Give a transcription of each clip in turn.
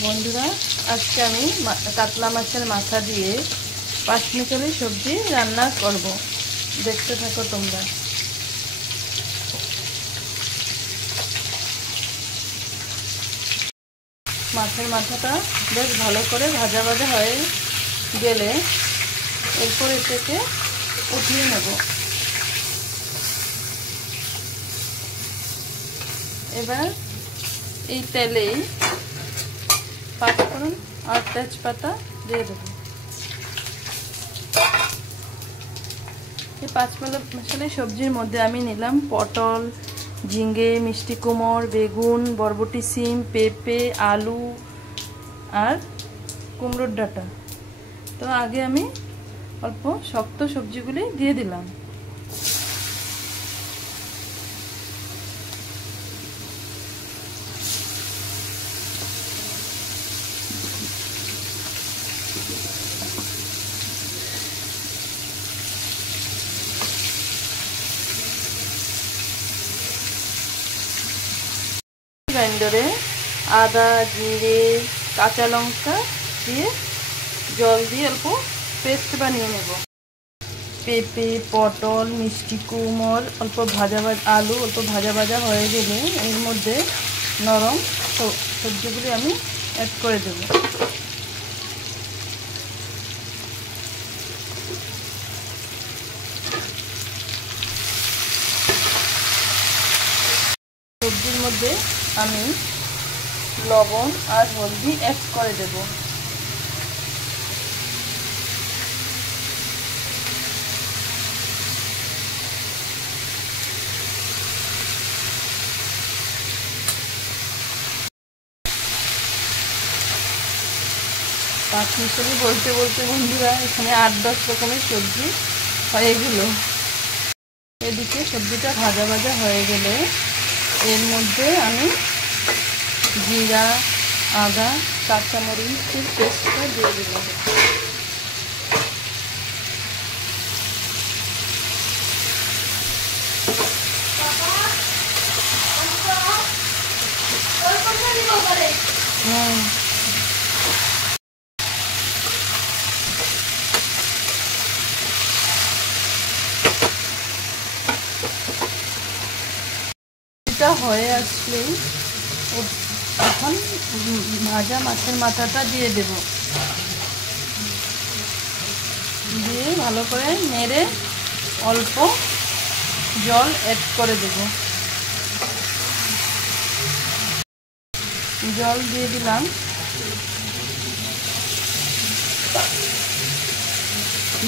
বন্ধুরা, আজকে আমি কাতলা মাছের মাথা দিয়ে পাঁচমিশালি সবজি রান্না করব। দেখতে থাকো তোমরা। মাছের মাথাটা বেশ ভালো করে ভাজা ভাজা হয়ে গেলে এরপর এটাকে উঠিয়ে নেব। এবার এই তেলেই পাঁচফোড়ন আর তেজপাতা দিয়ে দেবো। এই পাঁচমিশালি সবজির মধ্যে আমি নিলাম পটল, ঝিঙে, মিষ্টি কুমড়, বেগুন, বরবটি সিম, পেঁপে, আলু আর কুমড়োর ডাঁটা। তো আগে আমি অল্প শক্ত সবজিগুলি দিয়ে দিলাম। গ্রাইন্ডারে আদা, জিরে, কাঁচা লঙ্কা দিয়ে জল দিয়ে অল্প পেস্ট বানিয়ে নেব। পেঁপে, পটল, মিষ্টি কুমড় অল্প আলু অল্প ভাজা ভাজা হয়ে গেলে এর মধ্যে নরম সবজিগুলি আমি অ্যাড করে দেব। সবজির মধ্যে আমি লবণ আর হলদি অ্যাড করে দেব। পাঁচমিশালি বলতে বলতে বন্ধুরা এখানে 8-10 রকমের সবজি হয়ে গেল। এদিকে সবজিটা ভাজা ভাজা হয়ে গেলে এর মধ্যে আমি জিরা, আদা, কাঁচামরিচের পেস্টটা দিয়ে দিলাম। এটা হয়ে আসলেই এখন ভাজা মাছের মাথাটা দিয়ে দেব। দিয়ে ভালো করে নেড়ে অল্প জল অ্যাড করে দেব। জল দিয়ে দিলাম।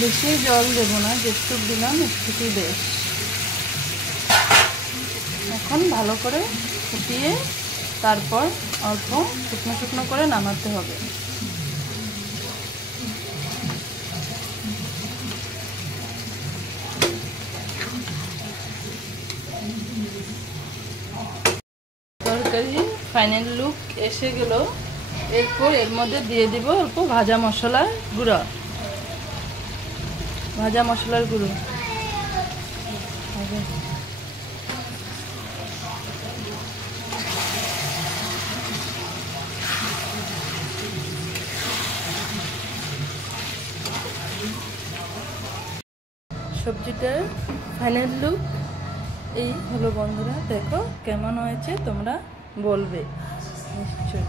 বেশি জল দেব না, যেটুকু দিলাম একটুকুই বেশ। এখন ভালো করে ফুটিয়ে তারপর অল্প শুকনো শুকনো করে নামাতে হবে। তরকারি ফাইনাল লুক এসে গেল। এরপর এর মধ্যে দিয়ে দিব অল্প ভাজা মশলার গুঁড়ো। সবজিটার ফাইনাল লুক এই হলো বন্ধুরা। দেখো কেমন হয়েছে তোমরা বলবে নিশ্চয়ই।